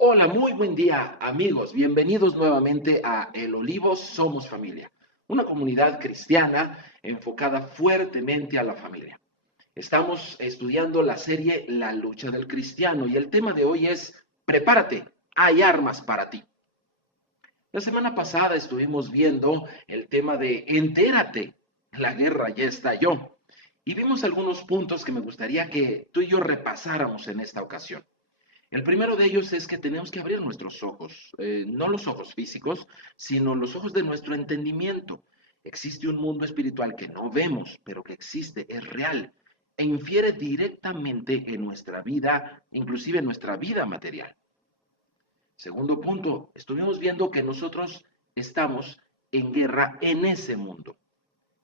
Hola, muy buen día, amigos. Bienvenidos nuevamente a El Olivo Somos Familia, una comunidad cristiana enfocada fuertemente a la familia. Estamos estudiando la serie La lucha del cristiano y el tema de hoy es Prepárate, hay armas para ti. La semana pasada estuvimos viendo el tema de Entérate, la guerra ya estalló, y vimos algunos puntos que me gustaría que tú y yo repasáramos en esta ocasión. El primero de ellos es que tenemos que abrir nuestros ojos, no los ojos físicos, sino los ojos de nuestro entendimiento. Existe un mundo espiritual que no vemos, pero que existe, es real, e infiere directamente en nuestra vida, inclusive en nuestra vida material. Segundo punto, estuvimos viendo que nosotros estamos en guerra en ese mundo,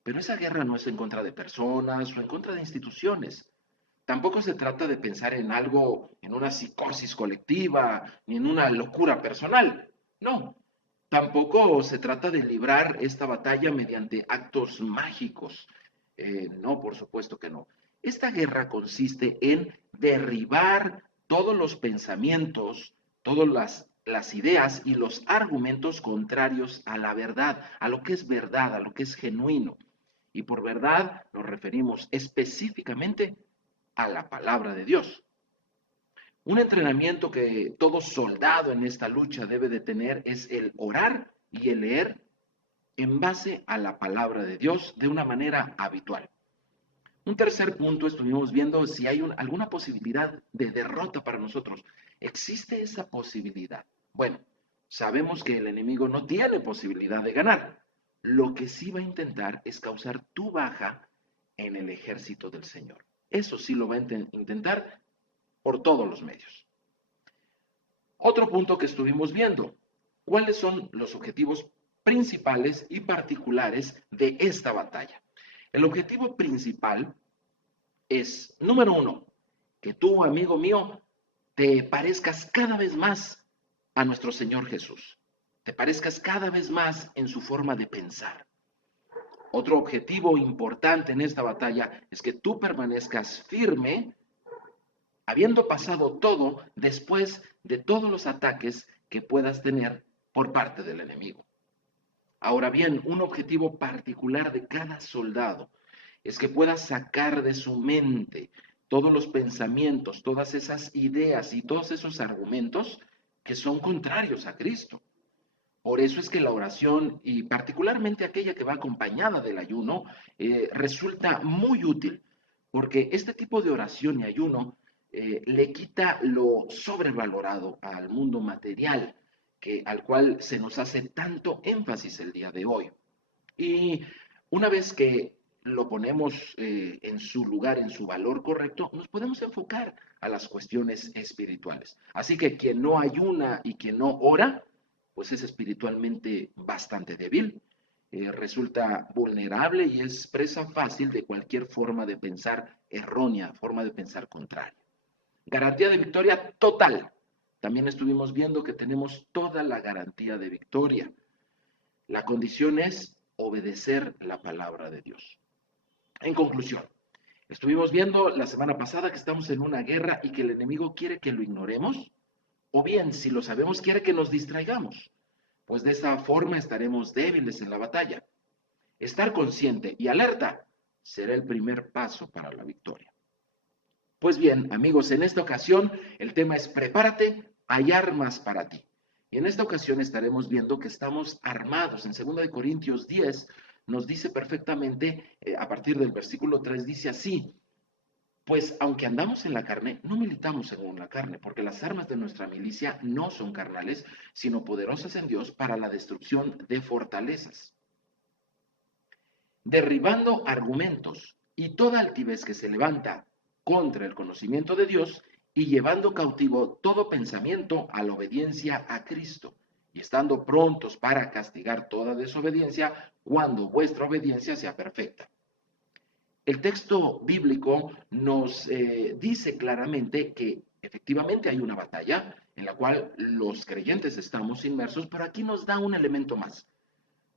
pero esa guerra no es en contra de personas o en contra de instituciones. Tampoco se trata de pensar en algo, en una psicosis colectiva, ni en una locura personal. No, tampoco se trata de librar esta batalla mediante actos mágicos. No, por supuesto que no. Esta guerra consiste en derribar todos los pensamientos, todas las ideas y los argumentos contrarios a la verdad, a lo que es verdad, a lo que es genuino. Y por verdad nos referimos específicamente a la palabra de Dios. Un entrenamiento que todo soldado en esta lucha debe de tener es el orar y el leer en base a la palabra de Dios de una manera habitual. Un tercer punto, estuvimos viendo si hay alguna posibilidad de derrota para nosotros. ¿Existe esa posibilidad? Bueno, sabemos que el enemigo no tiene posibilidad de ganar. Lo que sí va a intentar es causar tu baja en el ejército del Señor. Eso sí lo va a intentar por todos los medios. Otro punto que estuvimos viendo, ¿cuáles son los objetivos principales y particulares de esta batalla? El objetivo principal es, número uno, que tú, amigo mío, te parezcas cada vez más a nuestro Señor Jesús, te parezcas cada vez más en su forma de pensar. Otro objetivo importante en esta batalla es que tú permanezcas firme habiendo pasado todo después de todos los ataques que puedas tener por parte del enemigo. Ahora bien, un objetivo particular de cada soldado es que pueda sacar de su mente todos los pensamientos, todas esas ideas y todos esos argumentos que son contrarios a Cristo. Por eso es que la oración, y particularmente aquella que va acompañada del ayuno, resulta muy útil, porque este tipo de oración y ayuno le quita lo sobrevalorado al mundo material, al cual se nos hace tanto énfasis el día de hoy. Y una vez que lo ponemos en su lugar, en su valor correcto, nos podemos enfocar a las cuestiones espirituales. Así que quien no ayuna y quien no ora, pues es espiritualmente bastante débil, resulta vulnerable y es presa fácil de cualquier forma de pensar errónea, forma de pensar contraria. Garantía de victoria total. También estuvimos viendo que tenemos toda la garantía de victoria. La condición es obedecer la palabra de Dios. En conclusión, estuvimos viendo la semana pasada que estamos en una guerra y que el enemigo quiere que lo ignoremos, o bien, si lo sabemos, quiere que nos distraigamos, pues de esa forma estaremos débiles en la batalla. Estar consciente y alerta será el primer paso para la victoria. Pues bien, amigos, en esta ocasión el tema es prepárate, hay armas para ti. Y en esta ocasión estaremos viendo que estamos armados. En 2 Corintios 10 nos dice perfectamente, a partir del versículo 3, dice así, pues aunque andamos en la carne, no militamos según la carne, porque las armas de nuestra milicia no son carnales, sino poderosas en Dios para la destrucción de fortalezas, derribando argumentos y toda altivez que se levanta contra el conocimiento de Dios y llevando cautivo todo pensamiento a la obediencia a Cristo y estando prontos para castigar toda desobediencia cuando vuestra obediencia sea perfecta. El texto bíblico nos dice claramente que efectivamente hay una batalla en la cual los creyentes estamos inmersos, pero aquí nos da un elemento más.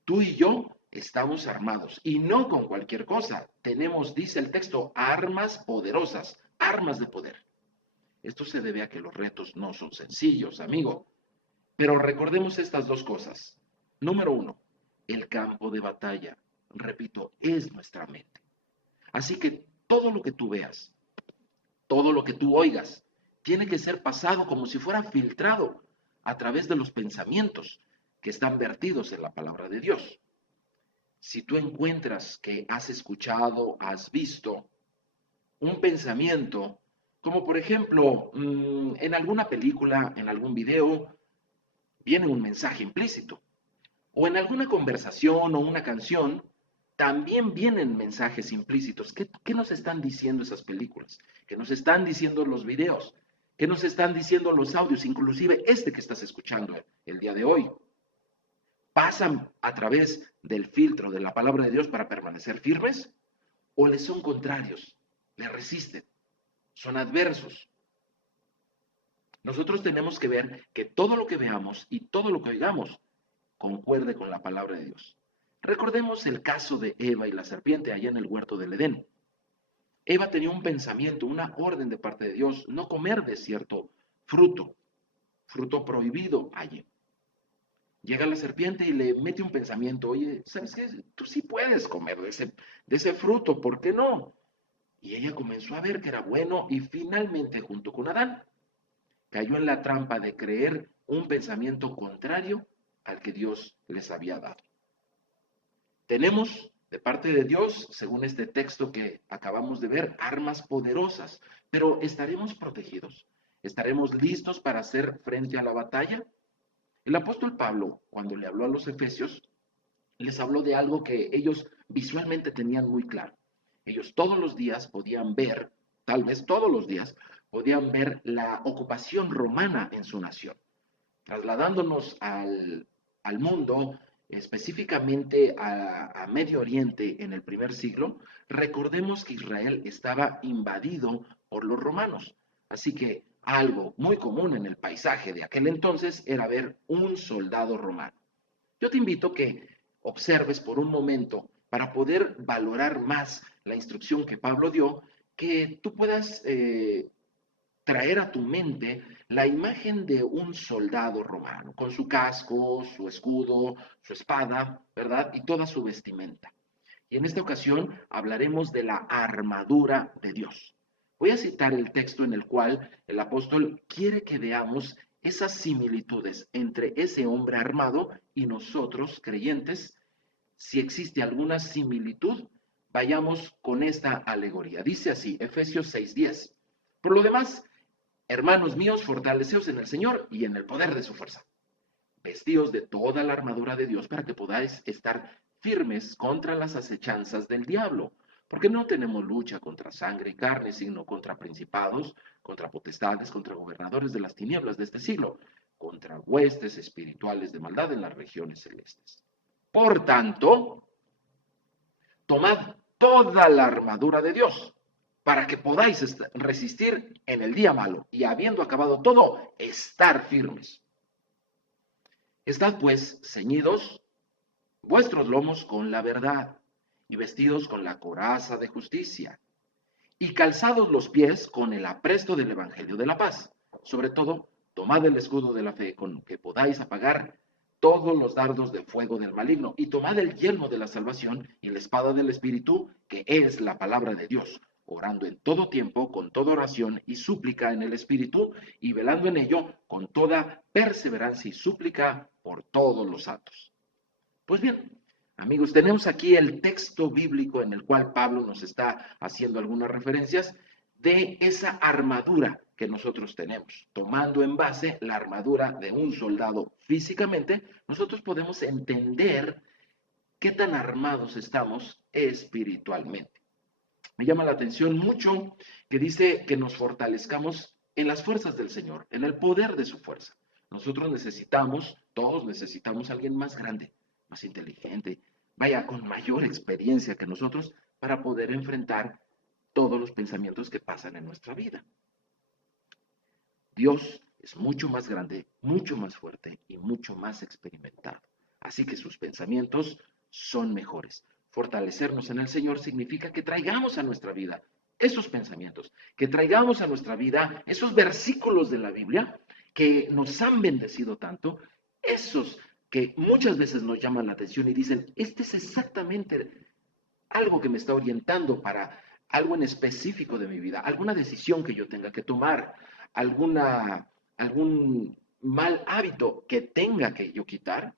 Tú y yo estamos armados y no con cualquier cosa. Tenemos, dice el texto, armas poderosas, armas de poder. Esto se debe a que los retos no son sencillos, amigo. Pero recordemos estas dos cosas. Número uno, el campo de batalla, repito, es nuestra mente. Así que todo lo que tú veas, todo lo que tú oigas, tiene que ser pasado como si fuera filtrado a través de los pensamientos que están vertidos en la palabra de Dios. Si tú encuentras que has escuchado, has visto un pensamiento, como por ejemplo, en alguna película, en algún video, viene un mensaje implícito. O en alguna conversación o una canción, también vienen mensajes implícitos. ¿Qué nos están diciendo esas películas? ¿Qué nos están diciendo los videos? ¿Qué nos están diciendo los audios? Inclusive este que estás escuchando el día de hoy. ¿Pasan a través del filtro de la palabra de Dios para permanecer firmes? ¿O les son contrarios? ¿Le resisten? ¿Son adversos? Nosotros tenemos que ver que todo lo que veamos y todo lo que oigamos concuerde con la palabra de Dios. Recordemos el caso de Eva y la serpiente allá en el huerto del Edén. Eva tenía un pensamiento, una orden de parte de Dios, no comer de cierto fruto, fruto prohibido allí. Llega la serpiente y le mete un pensamiento, oye, ¿sabes qué? Tú sí puedes comer de ese fruto, ¿por qué no? Y ella comenzó a ver que era bueno y finalmente, junto con Adán, cayó en la trampa de creer un pensamiento contrario al que Dios les había dado. Tenemos de parte de Dios, según este texto que acabamos de ver, armas poderosas, pero ¿estaremos protegidos? ¿Estaremos listos para hacer frente a la batalla? El apóstol Pablo, cuando le habló a los efesios, les habló de algo que ellos visualmente tenían muy claro. Ellos todos los días podían ver, tal vez todos los días, podían ver la ocupación romana en su nación. Trasladándonos al mundo, específicamente a Medio Oriente en el primer siglo, recordemos que Israel estaba invadido por los romanos. Así que algo muy común en el paisaje de aquel entonces era ver un soldado romano. Yo te invito que observes por un momento para poder valorar más la instrucción que Pablo dio, que tú puedas traer a tu mente la imagen de un soldado romano, con su casco, su escudo, su espada, ¿verdad? Y toda su vestimenta. Y en esta ocasión hablaremos de la armadura de Dios. Voy a citar el texto en el cual el apóstol quiere que veamos esas similitudes entre ese hombre armado y nosotros, creyentes. Si existe alguna similitud, vayamos con esta alegoría. Dice así, Efesios 6:10. Por lo demás, hermanos míos, fortaleceos en el Señor y en el poder de su fuerza. Vestíos de toda la armadura de Dios para que podáis estar firmes contra las acechanzas del diablo, porque no tenemos lucha contra sangre y carne, sino contra principados, contra potestades, contra gobernadores de las tinieblas de este siglo, contra huestes espirituales de maldad en las regiones celestes. Por tanto, tomad toda la armadura de Dios para que podáis resistir en el día malo y habiendo acabado todo, estar firmes. Estad pues ceñidos vuestros lomos con la verdad y vestidos con la coraza de justicia y calzados los pies con el apresto del evangelio de la paz. Sobre todo, tomad el escudo de la fe con que podáis apagar todos los dardos de fuego del maligno y tomad el yelmo de la salvación y la espada del espíritu, que es la palabra de Dios, orando en todo tiempo con toda oración y súplica en el espíritu y velando en ello con toda perseverancia y súplica por todos los santos. Pues bien, amigos, tenemos aquí el texto bíblico en el cual Pablo nos está haciendo algunas referencias de esa armadura que nosotros tenemos. Tomando en base la armadura de un soldado físicamente, nosotros podemos entender qué tan armados estamos espiritualmente. Me llama la atención mucho que dice que nos fortalezcamos en las fuerzas del Señor, en el poder de su fuerza. Nosotros necesitamos, todos necesitamos a alguien más grande, más inteligente, vaya, con mayor experiencia que nosotros para poder enfrentar todos los pensamientos que pasan en nuestra vida. Dios es mucho más grande, mucho más fuerte y mucho más experimentado. Así que sus pensamientos son mejores. Fortalecernos en el Señor significa que traigamos a nuestra vida esos pensamientos, que traigamos a nuestra vida esos versículos de la Biblia que nos han bendecido tanto, esos que muchas veces nos llaman la atención y dicen, este es exactamente algo que me está orientando para algo en específico de mi vida, alguna decisión que yo tenga que tomar, algún mal hábito que tenga que yo quitar,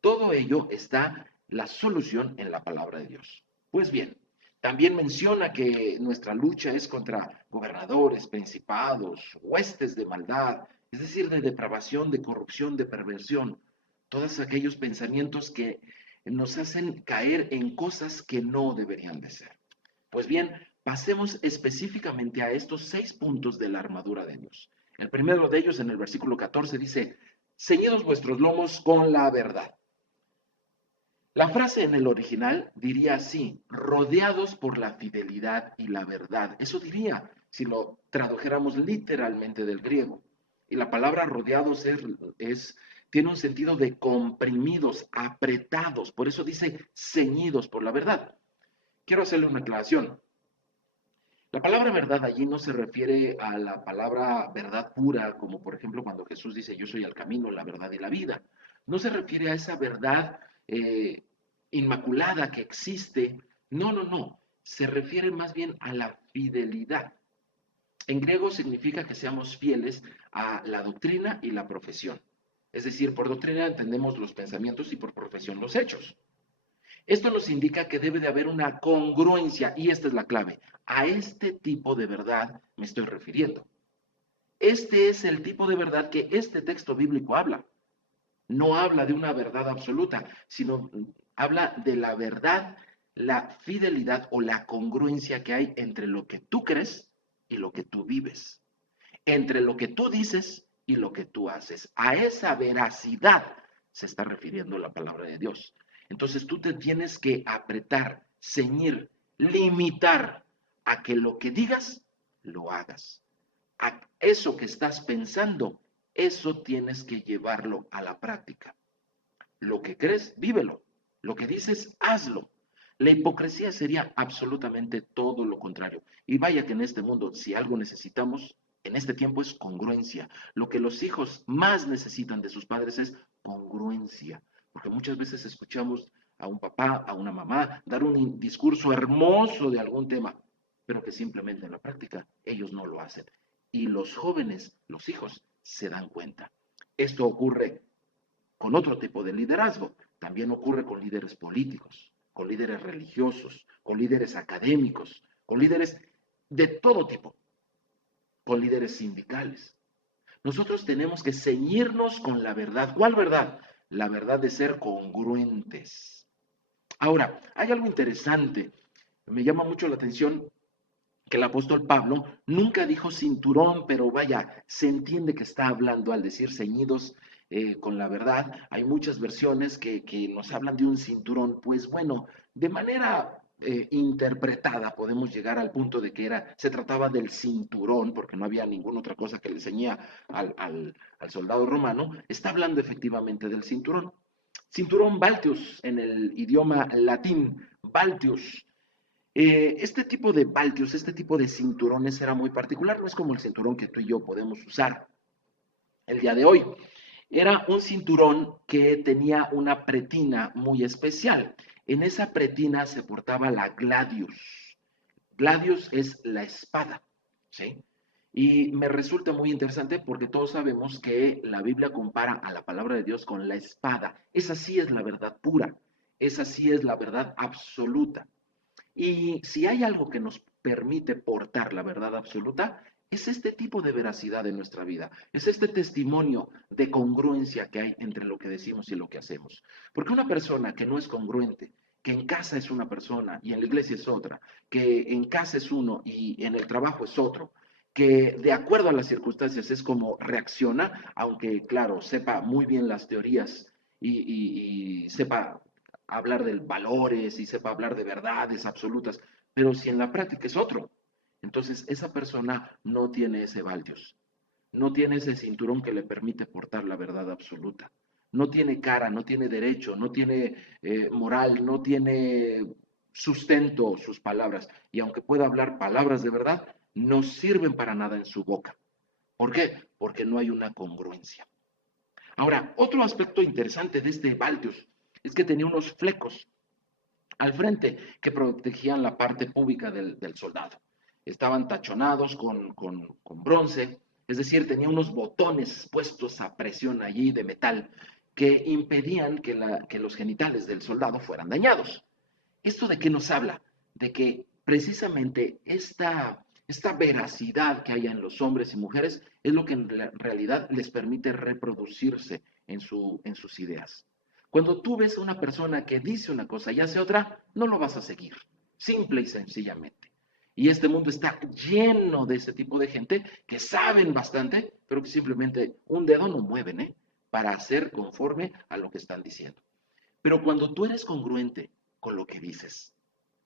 todo ello está la solución en la palabra de Dios. Pues bien, también menciona que nuestra lucha es contra gobernadores, principados, huestes de maldad, es decir, de depravación, de corrupción, de perversión, todos aquellos pensamientos que nos hacen caer en cosas que no deberían de ser. Pues bien, pasemos específicamente a estos 6 puntos de la armadura de Dios. El primero de ellos en el versículo 14 dice, ceñidos vuestros lomos con la verdad. La frase en el original diría así, rodeados por la fidelidad y la verdad. Eso diría si lo tradujéramos literalmente del griego. Y la palabra rodeados tiene un sentido de comprimidos, apretados. Por eso dice ceñidos por la verdad. Quiero hacerle una aclaración. La palabra verdad allí no se refiere a la palabra verdad pura, como por ejemplo cuando Jesús dice yo soy el camino, la verdad y la vida. No se refiere a esa verdad inmaculada que existe. No, no, no. Se refiere más bien a la fidelidad. En griego significa que seamos fieles a la doctrina y la profesión. Es decir, por doctrina entendemos los pensamientos y por profesión los hechos. Esto nos indica que debe de haber una congruencia, y esta es la clave. A este tipo de verdad me estoy refiriendo. Este es el tipo de verdad que este texto bíblico habla. No habla de una verdad absoluta, sino habla de la verdad, la fidelidad o la congruencia que hay entre lo que tú crees y lo que tú vives, entre lo que tú dices y lo que tú haces. A esa veracidad se está refiriendo la palabra de Dios. Entonces tú te tienes que apretar, ceñir, limitar a que lo que digas, lo hagas. A eso que estás pensando, eso tienes que llevarlo a la práctica. Lo que crees, vívelo. Lo que dices, hazlo. La hipocresía sería absolutamente todo lo contrario. Y vaya que en este mundo, si algo necesitamos, en este tiempo es congruencia. Lo que los hijos más necesitan de sus padres es congruencia. Porque muchas veces escuchamos a un papá, a una mamá, dar un discurso hermoso de algún tema, pero que simplemente en la práctica ellos no lo hacen. Y los jóvenes, los hijos, se dan cuenta. Esto ocurre con otro tipo de liderazgo. También ocurre con líderes políticos, con líderes religiosos, con líderes académicos, con líderes de todo tipo, con líderes sindicales. Nosotros tenemos que ceñirnos con la verdad. ¿Cuál verdad? La verdad de ser congruentes. Ahora, hay algo interesante. Me llama mucho la atención que el apóstol Pablo nunca dijo cinturón, pero vaya, se entiende que está hablando al decir ceñidos con la verdad. Hay muchas versiones que nos hablan de un cinturón. Pues bueno, de manera interpretada podemos llegar al punto de que se trataba del cinturón, porque no había ninguna otra cosa que le enseñía al soldado romano. Está hablando efectivamente del cinturón. Cinturón Baltius en el idioma latín, Baltius. Este tipo de baltios, este tipo de cinturones era muy particular, no es como el cinturón que tú y yo podemos usar el día de hoy. Era un cinturón que tenía una pretina muy especial. En esa pretina se portaba la gladius. Gladius es la espada, ¿sí? Y me resulta muy interesante porque todos sabemos que la Biblia compara a la palabra de Dios con la espada. Esa sí es la verdad pura, esa sí es la verdad absoluta. Y si hay algo que nos permite portar la verdad absoluta, es este tipo de veracidad en nuestra vida, es este testimonio de congruencia que hay entre lo que decimos y lo que hacemos. Porque una persona que no es congruente, que en casa es una persona y en la iglesia es otra, que en casa es uno y en el trabajo es otro, que de acuerdo a las circunstancias es como reacciona, aunque claro, sepa muy bien las teorías y sepa hablar de valores y sepa hablar de verdades absolutas, pero si en la práctica es otro, entonces esa persona no tiene ese valdios, no tiene ese cinturón que le permite portar la verdad absoluta, no tiene cara, no tiene derecho, no tiene moral, no tiene sustento sus palabras. Y aunque pueda hablar palabras de verdad, no sirven para nada en su boca. ¿Por qué? Porque no hay una congruencia. Ahora, otro aspecto interesante de este Baltius es que tenía unos flecos al frente que protegían la parte pública del soldado. Estaban tachonados con bronce, es decir, tenía unos botones puestos a presión allí de metal que impedían que los genitales del soldado fueran dañados. ¿Esto de qué nos habla? De que precisamente esta veracidad que hay en los hombres y mujeres es lo que en realidad les permite reproducirse en sus ideas. Cuando tú ves a una persona que dice una cosa y hace otra, no lo vas a seguir, simple y sencillamente. Y este mundo está lleno de ese tipo de gente que saben bastante, pero que simplemente un dedo no mueven, para hacer conforme a lo que están diciendo. Pero cuando tú eres congruente con lo que dices,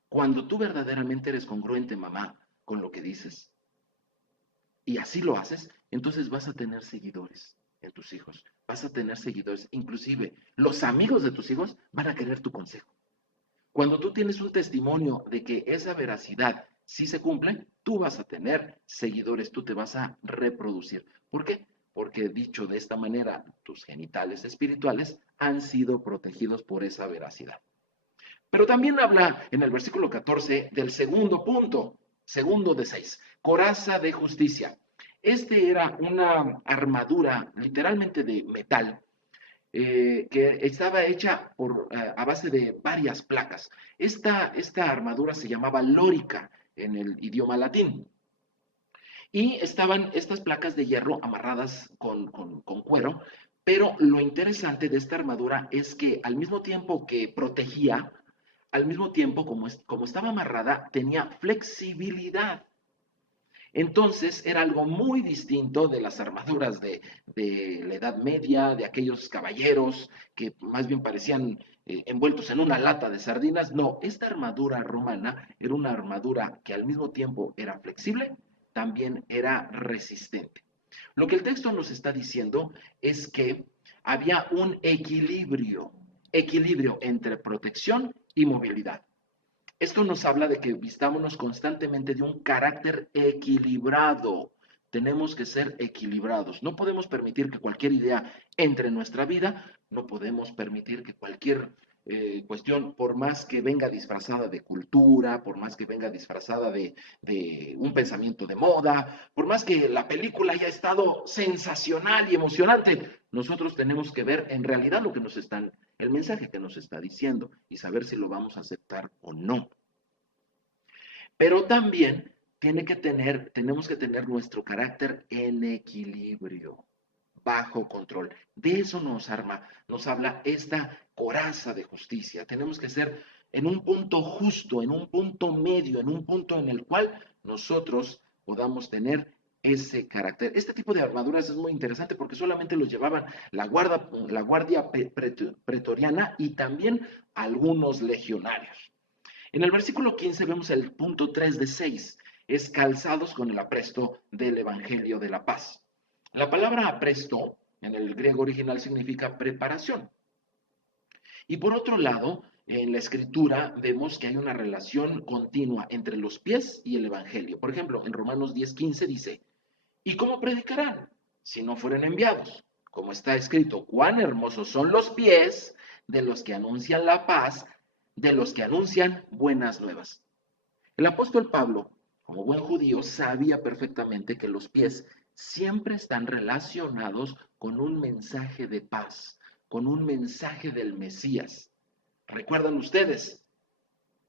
cuando tú verdaderamente eres congruente, mamá, con lo que dices, y así lo haces, entonces vas a tener seguidores en tus hijos, vas a tener seguidores, inclusive los amigos de tus hijos van a querer tu consejo. Cuando tú tienes un testimonio de que esa veracidad sí se cumple, tú vas a tener seguidores, tú te vas a reproducir. ¿Por qué? Porque dicho de esta manera, tus genitales espirituales han sido protegidos por esa veracidad. Pero también habla en el versículo 14 del segundo punto, segundo de 6, coraza de justicia. Este era una armadura literalmente de metal que estaba hecha a base de varias placas. Esta armadura se llamaba lórica en el idioma latín. Y estaban estas placas de hierro amarradas con cuero, pero lo interesante de esta armadura es que al mismo tiempo que protegía, al mismo tiempo como estaba amarrada, tenía flexibilidad. Entonces era algo muy distinto de las armaduras de la Edad Media, de aquellos caballeros que más bien parecían envueltos en una lata de sardinas. No, esta armadura romana era una armadura que al mismo tiempo era flexible, también era resistente. Lo que el texto nos está diciendo es que había un equilibrio entre protección y movilidad. Esto nos habla de que vistámonos constantemente de un carácter equilibrado. Tenemos que ser equilibrados. No podemos permitir que cualquier idea entre en nuestra vida. No podemos permitir que cualquier cuestión, por más que venga disfrazada de cultura, por más que venga disfrazada de un pensamiento de moda, por más que la película haya estado sensacional y emocionante, nosotros tenemos que ver en realidad lo que nos están, el mensaje que nos está diciendo y saber si lo vamos a aceptar o no. Pero también tenemos que tener nuestro carácter en equilibrio, bajo control. De eso nos habla esta coraza de justicia. Tenemos que ser en un punto justo, en un punto medio, en un punto en el cual nosotros podamos tener ese carácter. Este tipo de armaduras es muy interesante porque solamente los llevaban la guardia pretoriana y también algunos legionarios. En el versículo 15 vemos el punto 3 de 6, es calzados con el apresto del Evangelio de la paz. La palabra apresto en el griego original significa preparación. Y por otro lado, en la escritura vemos que hay una relación continua entre los pies y el Evangelio. Por ejemplo, en Romanos 10:15 dice, ¿y cómo predicarán si no fueren enviados? Como está escrito, cuán hermosos son los pies de los que anuncian la paz, de los que anuncian buenas nuevas. El apóstol Pablo, como buen judío, sabía perfectamente que los pies siempre están relacionados con un mensaje de paz, con un mensaje del Mesías. ¿Recuerdan ustedes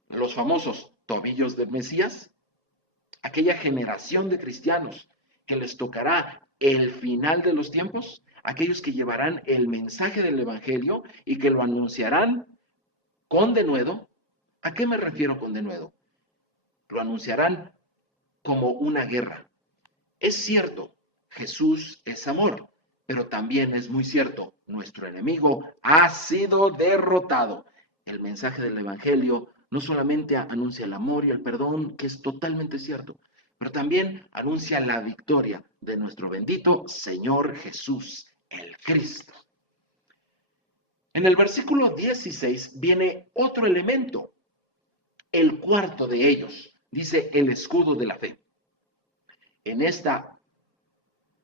los famosos tobillos del Mesías? Aquella generación de cristianos que les tocará el final de los tiempos, aquellos que llevarán el mensaje del Evangelio y que lo anunciarán con denuedo. ¿A qué me refiero con denuedo? Lo anunciarán como una guerra. Es cierto, Jesús es amor, pero también es muy cierto, nuestro enemigo ha sido derrotado. El mensaje del Evangelio no solamente anuncia el amor y el perdón, que es totalmente cierto, pero también anuncia la victoria de nuestro bendito Señor Jesús, el Cristo. En el versículo 16 viene otro elemento. El cuarto de ellos dice el escudo de la fe. En esta,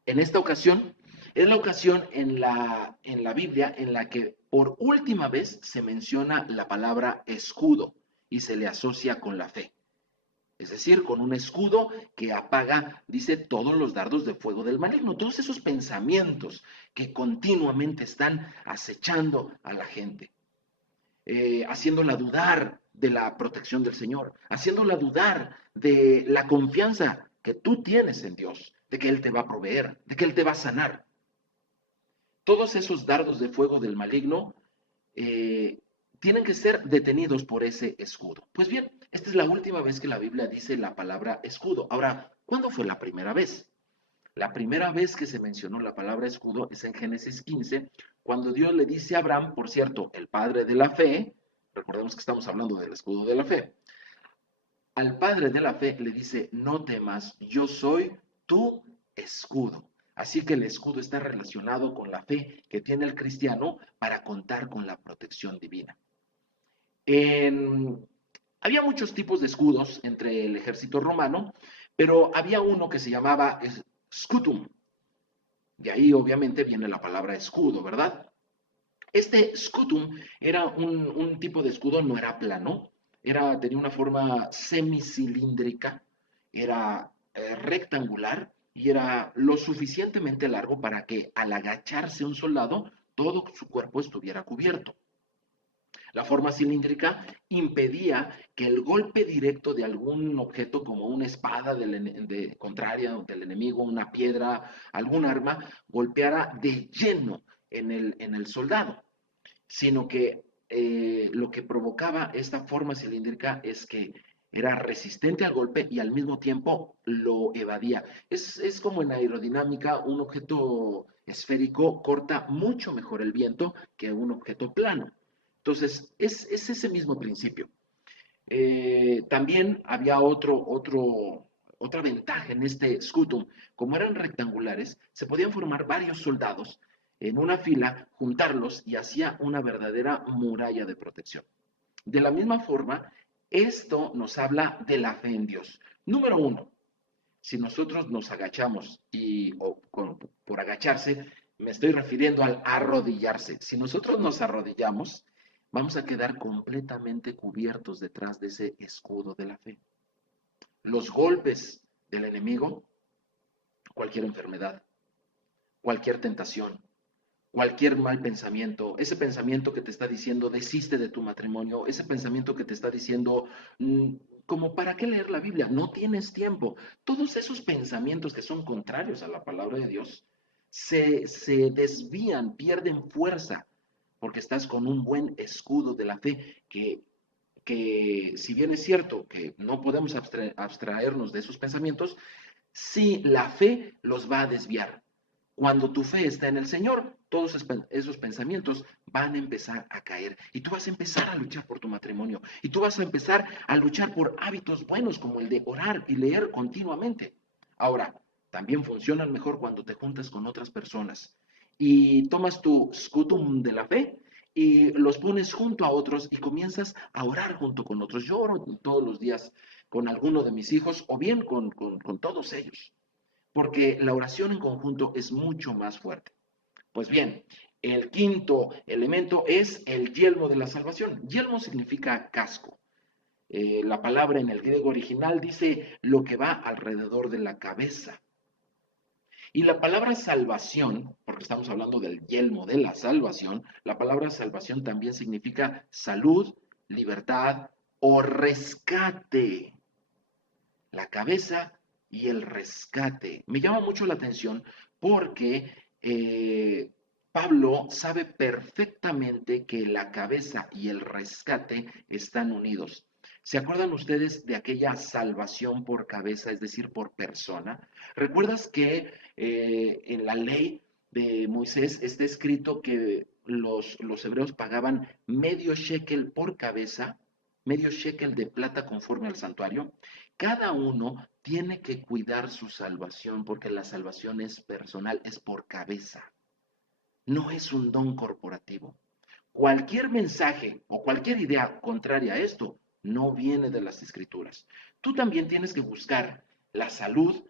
en esta ocasión, es la ocasión en la Biblia en la que por última vez se menciona la palabra escudo y se le asocia con la fe. Es decir, con un escudo que apaga, dice, todos los dardos de fuego del maligno, todos esos pensamientos que continuamente están acechando a la gente, haciéndola dudar de la protección del Señor, haciéndola dudar de la confianza que tú tienes en Dios, de que Él te va a proveer, de que Él te va a sanar. Todos esos dardos de fuego del maligno eh, tienen que ser detenidos por ese escudo. Pues bien, esta es la última vez que la Biblia dice la palabra escudo. Ahora, ¿cuándo fue la primera vez? La primera vez que se mencionó la palabra escudo es en Génesis 15, cuando Dios le dice a Abraham, por cierto, el padre de la fe, recordemos que estamos hablando del escudo de la fe, al padre de la fe le dice, no temas, yo soy tu escudo. Así que el escudo está relacionado con la fe que tiene el cristiano para contar con la protección divina. En, había muchos tipos de escudos entre el ejército romano, pero había uno que se llamaba scutum. De ahí obviamente viene la palabra escudo, ¿verdad? Este scutum era un tipo de escudo, no era plano, tenía una forma semicilíndrica, era rectangular y era lo suficientemente largo para que al agacharse un soldado, todo su cuerpo estuviera cubierto. La forma cilíndrica impedía que el golpe directo de algún objeto como una espada contraria del enemigo, una piedra, algún arma, golpeara de lleno en el soldado, sino que lo que provocaba esta forma cilíndrica es que era resistente al golpe y al mismo tiempo lo evadía. Es como en aerodinámica, un objeto esférico corta mucho mejor el viento que un objeto plano. Entonces, es ese mismo principio. También había otra ventaja en este scutum. Como eran rectangulares, se podían formar varios soldados en una fila, juntarlos y hacía una verdadera muralla de protección. De la misma forma, esto nos habla de la fe en Dios. Número uno, si nosotros nos agachamos por agacharse, me estoy refiriendo al arrodillarse. Si nosotros nos arrodillamos, vamos a quedar completamente cubiertos detrás de ese escudo de la fe. Los golpes del enemigo, cualquier enfermedad, cualquier tentación, cualquier mal pensamiento, ese pensamiento que te está diciendo desiste de tu matrimonio, ese pensamiento que te está diciendo como para qué leer la Biblia, no tienes tiempo, todos esos pensamientos que son contrarios a la palabra de Dios se desvían, pierden fuerza, porque estás con un buen escudo de la fe que si bien es cierto que no podemos abstraernos de esos pensamientos, sí la fe los va a desviar. Cuando tu fe está en el Señor, todos esos pensamientos van a empezar a caer y tú vas a empezar a luchar por tu matrimonio y tú vas a empezar a luchar por hábitos buenos como el de orar y leer continuamente. Ahora, también funcionan mejor cuando te juntas con otras personas y tomas tu scutum de la fe y los pones junto a otros y comienzas a orar junto con otros. Yo oro todos los días con alguno de mis hijos o bien con todos ellos, porque la oración en conjunto es mucho más fuerte. Pues bien, el quinto elemento es el yelmo de la salvación. Yelmo significa casco. La palabra en el griego original dice lo que va alrededor de la cabeza. Y la palabra salvación, porque estamos hablando del yelmo de la salvación, la palabra salvación también significa salud, libertad o rescate. La cabeza y el rescate. Me llama mucho la atención porque Pablo sabe perfectamente que la cabeza y el rescate están unidos. ¿Se acuerdan ustedes de aquella salvación por cabeza, es decir, por persona? ¿Recuerdas que en la ley de Moisés está escrito que los hebreos pagaban medio shekel por cabeza, medio shekel de plata conforme al santuario? Cada uno tiene que cuidar su salvación porque la salvación es personal, es por cabeza, no es un don corporativo. Cualquier mensaje o cualquier idea contraria a esto no viene de las Escrituras. Tú también tienes que buscar la salud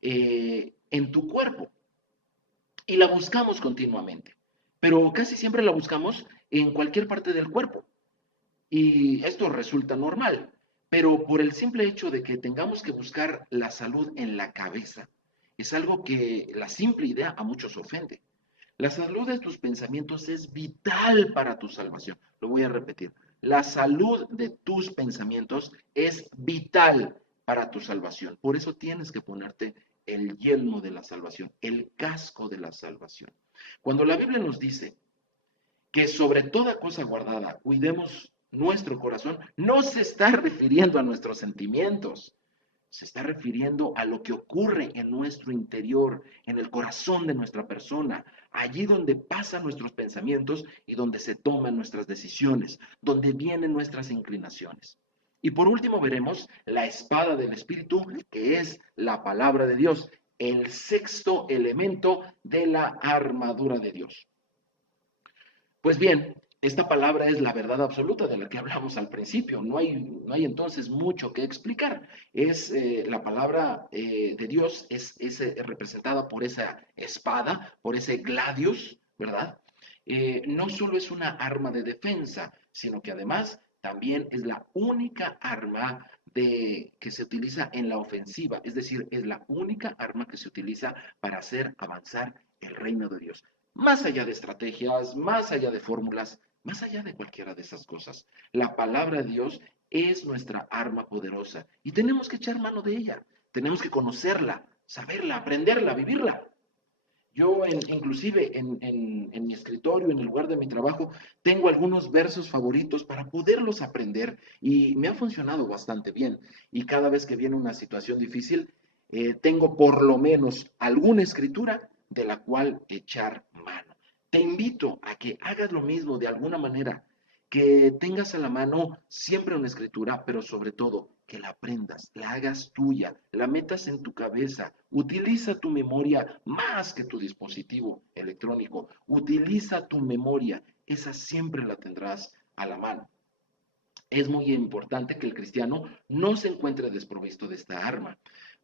en tu cuerpo y la buscamos continuamente, pero casi siempre la buscamos en cualquier parte del cuerpo y esto resulta normal, pero por el simple hecho de que tengamos que buscar la salud en la cabeza, es algo que la simple idea a muchos ofende. La salud de tus pensamientos es vital para tu salvación. Lo voy a repetir. La salud de tus pensamientos es vital para tu salvación. Por eso tienes que ponerte el yelmo de la salvación, el casco de la salvación. Cuando la Biblia nos dice que sobre toda cosa guardada cuidemos nuestro corazón, no se está refiriendo a nuestros sentimientos, se está refiriendo a lo que ocurre en nuestro interior, en el corazón de nuestra persona, allí donde pasan nuestros pensamientos y donde se toman nuestras decisiones, donde vienen nuestras inclinaciones. Y por último veremos la espada del Espíritu, que es la palabra de Dios, el sexto elemento de la armadura de Dios. Pues bien, esta palabra es la verdad absoluta de la que hablamos al principio. No hay entonces mucho que explicar. Es la palabra de Dios es representada por esa espada, por ese gladius, ¿verdad? No solo es una arma de defensa, sino que además también es la única arma que se utiliza en la ofensiva. Es decir, es la única arma que se utiliza para hacer avanzar el reino de Dios. Más allá de estrategias, más allá de fórmulas, más allá de cualquiera de esas cosas, la palabra de Dios es nuestra arma poderosa y tenemos que echar mano de ella. Tenemos que conocerla, saberla, aprenderla, vivirla. Yo inclusive en mi escritorio, en el lugar de mi trabajo, tengo algunos versos favoritos para poderlos aprender y me ha funcionado bastante bien. Y cada vez que viene una situación difícil, tengo por lo menos alguna escritura de la cual echar mano. Te invito a que hagas lo mismo de alguna manera, que tengas a la mano siempre una escritura, pero sobre todo que la aprendas, la hagas tuya, la metas en tu cabeza, utiliza tu memoria más que tu dispositivo electrónico, utiliza tu memoria, esa siempre la tendrás a la mano. Es muy importante que el cristiano no se encuentre desprovisto de esta arma,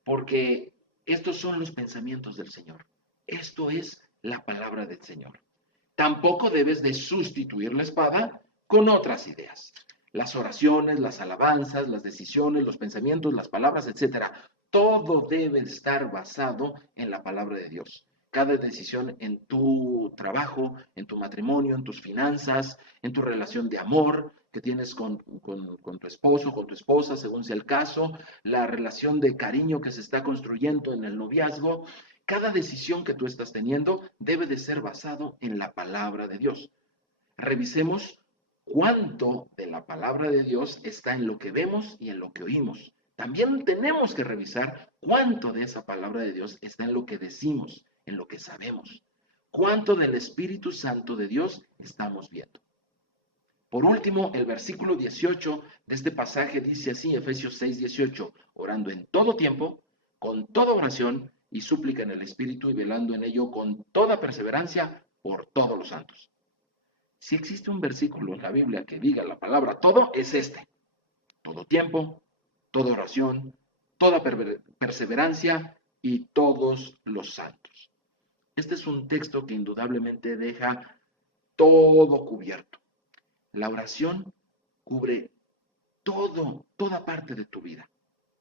porque estos son los pensamientos del Señor. Esto es la palabra del Señor. Tampoco debes de sustituir la espada con otras ideas. Las oraciones, las alabanzas, las decisiones, los pensamientos, las palabras, etcétera. Todo debe estar basado en la palabra de Dios. Cada decisión en tu trabajo, en tu matrimonio, en tus finanzas, en tu relación de amor que tienes con tu esposo, con tu esposa, según sea el caso, la relación de cariño que se está construyendo en el noviazgo, cada decisión que tú estás teniendo debe de ser basado en la palabra de Dios. Revisemos cuánto de la palabra de Dios está en lo que vemos y en lo que oímos. También tenemos que revisar cuánto de esa palabra de Dios está en lo que decimos, en lo que sabemos. Cuánto del Espíritu Santo de Dios estamos viendo. Por último, el versículo 18 de este pasaje dice así, Efesios 6:18, orando en todo tiempo, con toda oración y súplica en el Espíritu y velando en ello con toda perseverancia por todos los santos. Si existe un versículo en la Biblia que diga la palabra todo, es este. Todo tiempo, toda oración, toda perseverancia y todos los santos. Este es un texto que indudablemente deja todo cubierto. La oración cubre toda parte de tu vida.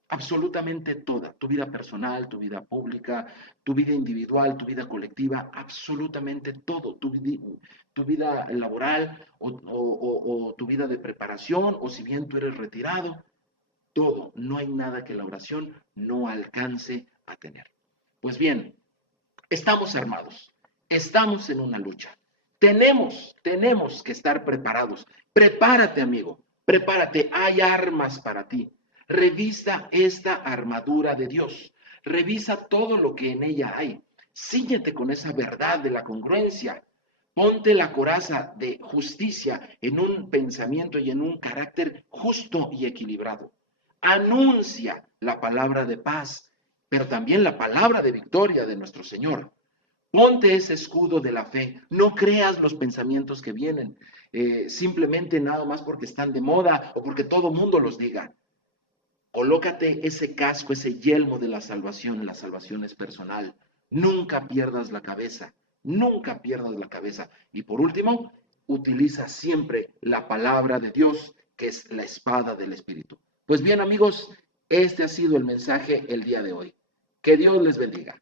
Absolutamente toda, tu vida personal, tu vida pública, tu vida individual, tu vida colectiva, absolutamente todo, tu vida laboral o tu vida de preparación, o si bien tú eres retirado, todo, no hay nada que la oración no alcance a tener. Pues bien, estamos armados, estamos en una lucha, tenemos que estar preparados. Prepárate, amigo, prepárate, hay armas para ti. Revisa esta armadura de Dios. Revisa todo lo que en ella hay. Síñete con esa verdad de la congruencia. Ponte la coraza de justicia en un pensamiento y en un carácter justo y equilibrado. Anuncia la palabra de paz, pero también la palabra de victoria de nuestro Señor. Ponte ese escudo de la fe. No creas los pensamientos que vienen, simplemente nada más porque están de moda o porque todo mundo los diga. Colócate ese casco, ese yelmo de la salvación es personal. Nunca pierdas la cabeza, nunca pierdas la cabeza. Y por último, utiliza siempre la palabra de Dios, que es la espada del Espíritu. Pues bien, amigos, este ha sido el mensaje el día de hoy. Que Dios les bendiga.